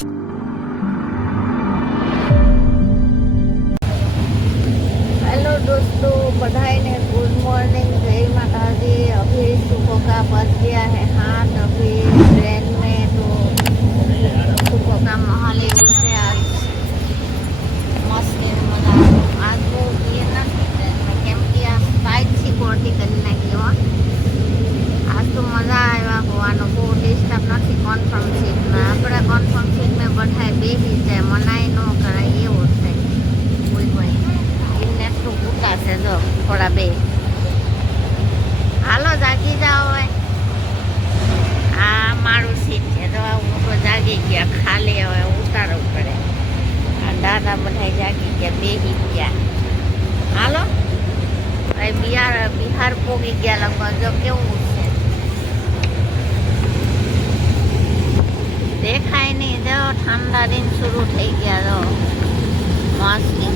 Hello दोस्तों, बधाई ने गुड मॉर्निंग, जय माता दी। अभी सुबह का बज गया है 8। अभी ट्रेन में तो सुबह का माहौल એવું છે આજ મસ્ત મજા આજ બહુ ક્લિયર નથી ટ્રેનમાં, કેમ કે આ સાઈડ સિક્યોરિટી કરી નાખી હો. આજ તો મજા આવ્યા હોવાનો, બહુ ડિસ્ટર્બ નથી કન્ફર્મ સીટમાં. આપણે કન્ફર્મ સીટમાં બધાય બેસી જાય, મનાઈ ન કરાય એવું છે. કોઈ એટલું ભૂકા છે જો થોડા બે. હાલો જાગી જાઓ હવે. આ મારું સીટ છે તો હું તો જાગી ગયા, ખાલી હવે ઉતારવું પડે. આ દાદા બધા જાગી ગયા, બેસી ગયા. હાલો બિહાર પોગી ગયા લગભગ. જો કેવું છે દેખાય નહીં. જો ઠંડા દિન શરૂ થઈ ગયા. જો મસ્તી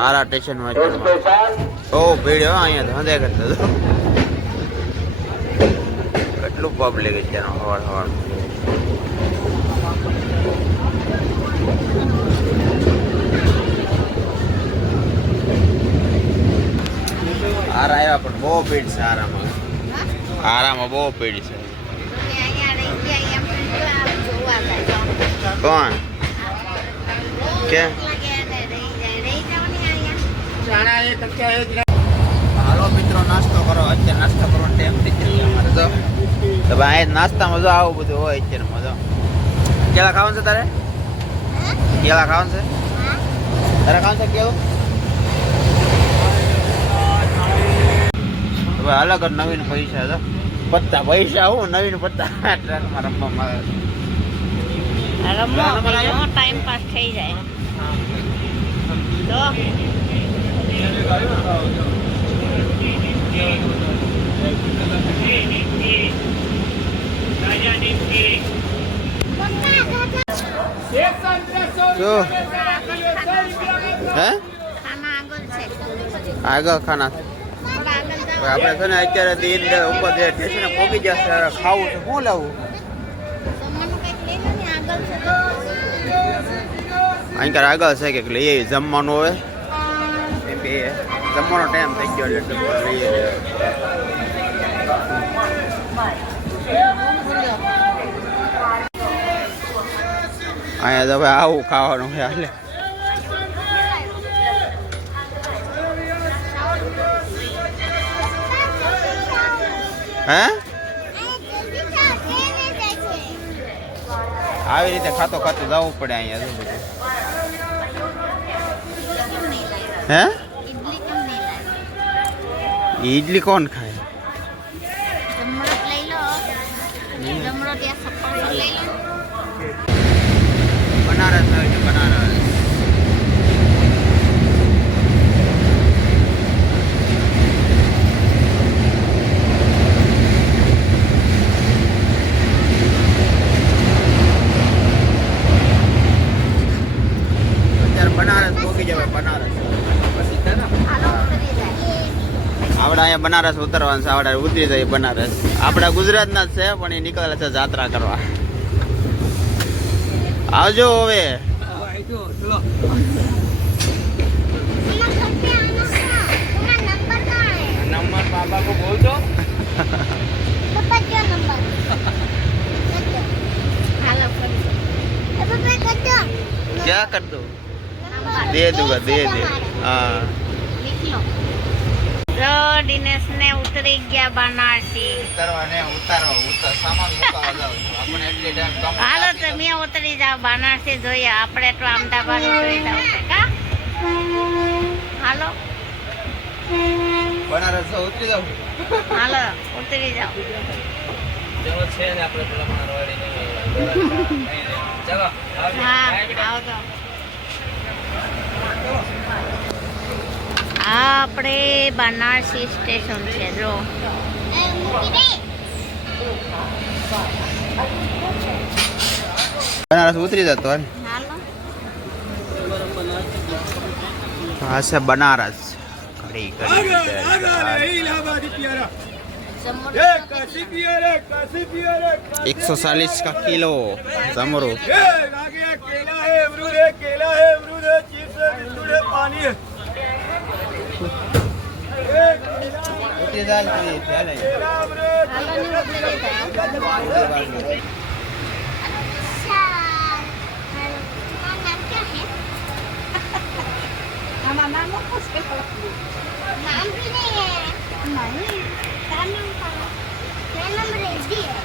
आरा स्टेशन में ओ भीड़ है अँ धंधे करते કેટલું પબ્લિક છે હવાર હવાર. આરા આવ્યા પણ બહુ ભીડ છે આરામાં. આરામાં બહુ ભીડ છે. કોણ કે હાલો મિત્રો નાસ્તો કરો. અત્યારે નાસ્તો કરવાનો ટાઈમ થઈ ગયો અમારે. તો ભાઈ નાસ્તામાં જો આવું બધું હોય અત્યારે મજા. કેળા ખાવાનું છે તારે? કેળા ખાવાનું છે તારે? ખાવાનું છે કેળું? અલગ જ નવીન પૈસા તો પત્તા પૈસા હું નવીન પત્તા ટ્રેનમાં રમવામાં ટાઈમ પાસ થઈ જાય તો આગળ ખાના આપણે છે ને અત્યારે દિન ઉપર જે સ્ટેશને પહોંચી જશે. ખાવું છે શું લાવવું? અહીં આગળ છે કે લઈએ જમવાનું હોય એમ કે જમવાનો ટાઈમ થઈ ગયો એટલે લઈએ. અહીંયા તો ભાઈ આવું ખાવાનું છે. હાલે હે આવી રીતે ખાતો ખાતો જવું પડે અહીંયા. હે ઈડલી કોણ ખાય? બનારસ આવે છે બનારસ. બનારસ પહોંચી જવાય. બનારસ આપણે અહીંયા બનારસ ઉતરવાનું છે. આપણે ઉતરી જઈએ બનારસ. આપણા ગુજરાતના જ છે પણ એ નીકળેલા છે જાત્રા કરવા. આવજો હવે. नंबर पापा को बोल दो. पापा क्या नंबर? हेलो पापा कर दो. क्या कर दो? दे दूंगा दे दे. हाँ लिख लो. જો દિનેશ ને ઉતરી ગયા બનારસી. ઉતારવાને ઉતારો સામાન મુકાવા જાવ આપણે એટલી ટાઈમ કમ. હાલો તમે ઉતરી જાવ બનારસી જોઈએ. આપણે તો અમદાવાદ ઉતરી જાવ છે કા. હાલો બનારસ ઉતરી જાવ. હાલો ઉતરી જાવ. ચલો છે ને આપણે પેલા મારવાડી ચલો હા આવજો. આપણે બનારસી સ્ટેશન છે જો. બનારસ ઉતરી જતો હાલો હા છે બનારસ. भाई एक 140 का किलो जमरो नाम भी नहीं है नहीं क्या नाम था क्या नाम रेडी है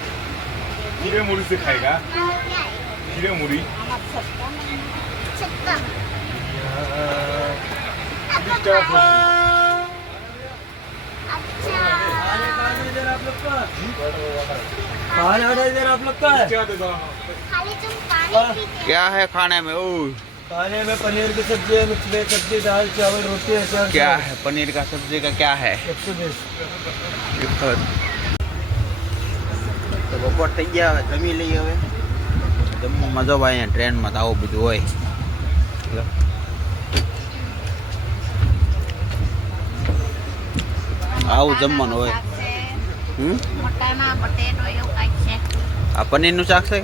हीरे मुड़ी से खाएगा क्या है हीरे मुड़ी छक्का खाली तुम पानी पीते क्या है खाने में? ओ खाने में पनीर की सब्जी है, मिक्स वेज सब्जी, दाल चावल रोटी अचार। क्या है पनीर का सब्जी का क्या है? 120। તો બપોર થઈ ગયા હવે જમી લઈએ હવે જમવું મજો ભાઈ અહીંયા ટ્રેનમાં તો આવું બધું હોય આવું જમવાનું હોય મટાના બટેટો એવું કાંઈક છે આ પનીરનું શાક છે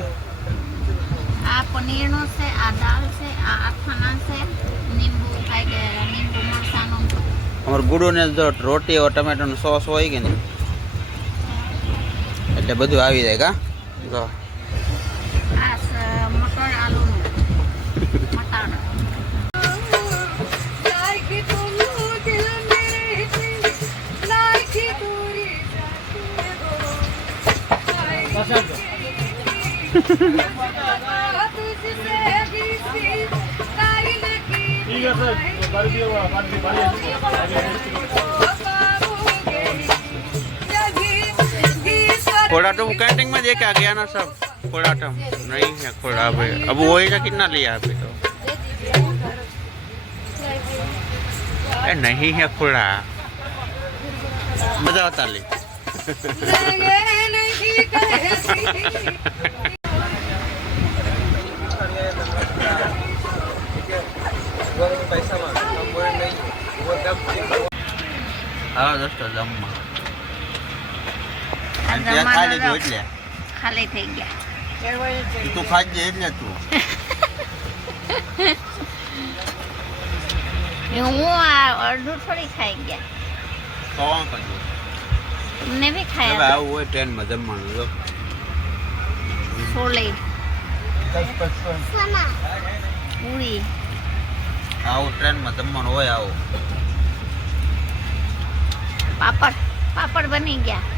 આ પનીરનો છે આ દાળ છે આ અથાણા છે લીંબુ કાંઈક લીંબુ મરચાંનું અમારે ગુડો ને જો રોટી or ટમેટાનો સોસ હોય કે નહીં એટલે બધું આવી જાય કા જો આ મટર આલુનું મટાણા ठीक है सर कर दिया हुआ कर खोड़ा तो कैंटीन में देके आ गया ना सब खोड़ा तो नहीं है खोड़ा अभी अब वही का कितना लिया अभी तो अरे नहीं है खोड़ा मजा आता ली पैसा मांग नहीं वो तब हाँ दोस्तों जम्मा આ ત્યાં ખાલી જમવાનો જો એટલે ખાલી થઈ ગયા તું ખાજે એટલે તું હું આ અડધું થોડી ખાઈ ગયા કોણ કરજો તમને બી હવે ખાયા આવું હોય ટ્રેનમાં જમવાનું જો છોલે પૂરી આવું ટ્રેનમાં જમવાનું હોય આવું પાપડ પાપડ બની ગયા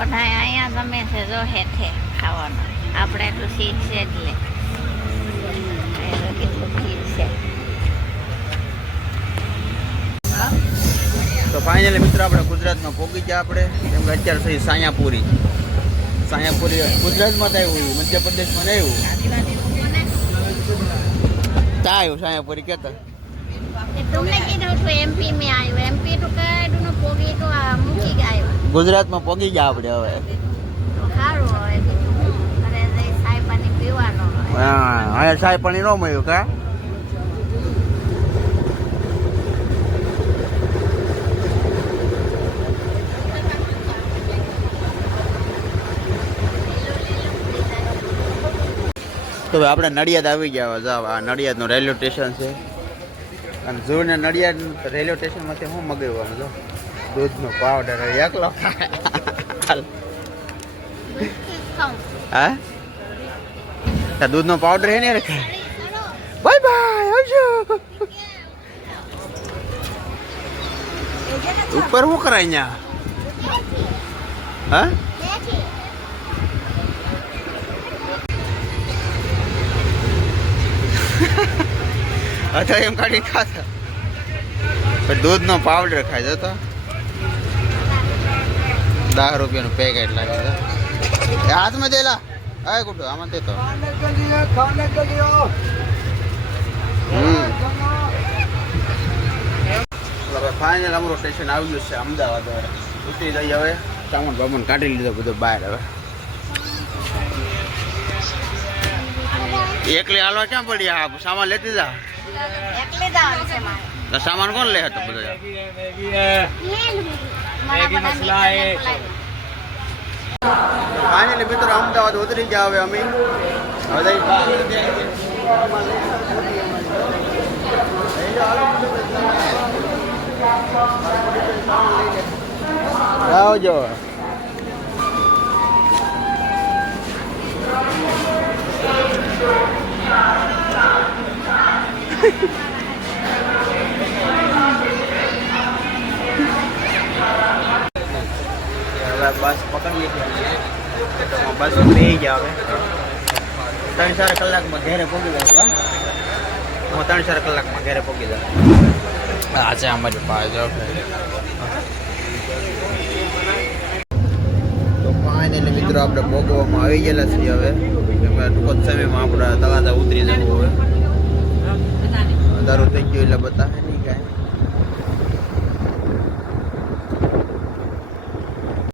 બધા અહીંયા ગમે છે જો હેઠે ખાવાનું આપણે એટલું સીટ છે એટલે કેટલું ખીર છે તો ફાઇનલી મિત્રો આપણે ગુજરાતમાં પહોંચી ગયા આપણે કેમ કે અત્યારે થઈ સાયાપુરી સાયાપુરી ગુજરાતમાં તો આવ્યું મધ્યપ્રદેશમાં નહીં આવ્યું ત્યાં આવ્યું સાયાપુરી કહેતા तुमने कीधुं तो एमपी में आयो एमपी तो काढून पोगी तो મૂકી આવ્યો ગુજરાતમાં પહોંચી ગયા આપણે હવે સારું હવે બીજું અરે જઈ સાહેબ પાણી પીવાનો હા અહીંયા સાહેબ પાણી ન મળ્યું કા તો હવે આપણે નડિયાદ આવી ગયા જાવ આ નડિયાદનું રેલવે સ્ટેશન છે અને જોઈને નડિયાદ રેલવે સ્ટેશનમાંથી હું મગાવ્યું જો દૂધનો પાવડર એકલો હા દૂધનો પાવડર હે ને રખા બાય બાય આવજો ઉપર શું કરાય અહીંયા હા અચ્છા એમ કાઢી ખાતા પણ દૂધનો પાવડર ખાય જતો 10 રૂપિયાનું પેકેટ લાગે છે એ હાથમાં દેલા આય કુટુ આમાં દેતો खाने के लिए હવે ફાઇનલ અમારું સ્ટેશન આવી ગયું છે અમદાવાદ હવે ઉતરી જઈએ હવે સામાન બામાન કાઢી લીધો બધો બહાર હવે એકલી હાલવા ક્યાં પડી? આ સામાન લેતી જા. એકલી જવાનું છે મારે. તો સામાન કોણ લે હતો બધો? मैगी है મારા બધા મસલા મિત્રને હે. બોલાવી. ફાઇનલી મિત્રો અમદાવાદ ઉતરી ગયા હવે અમે. હવે આવજો. હવે બસ પકડીએ છીએ. બસ બે જાવ હવે 3-4 કલાકમાં ઘરે પહોંચી જાવ. હું 3-4 કલાકમાં ઘરે પહોંચી જાઉં. આ છે અમારી પાસે. તો ફાઇનલી મિત્રો આપણે ભોગવામાં આવી ગયેલા છીએ હવે. ટૂંક જ સમયમાં આપણે તળાજા ઉતરી જવું હવે. અંધારું થઈ ગયું એટલે બતાવે.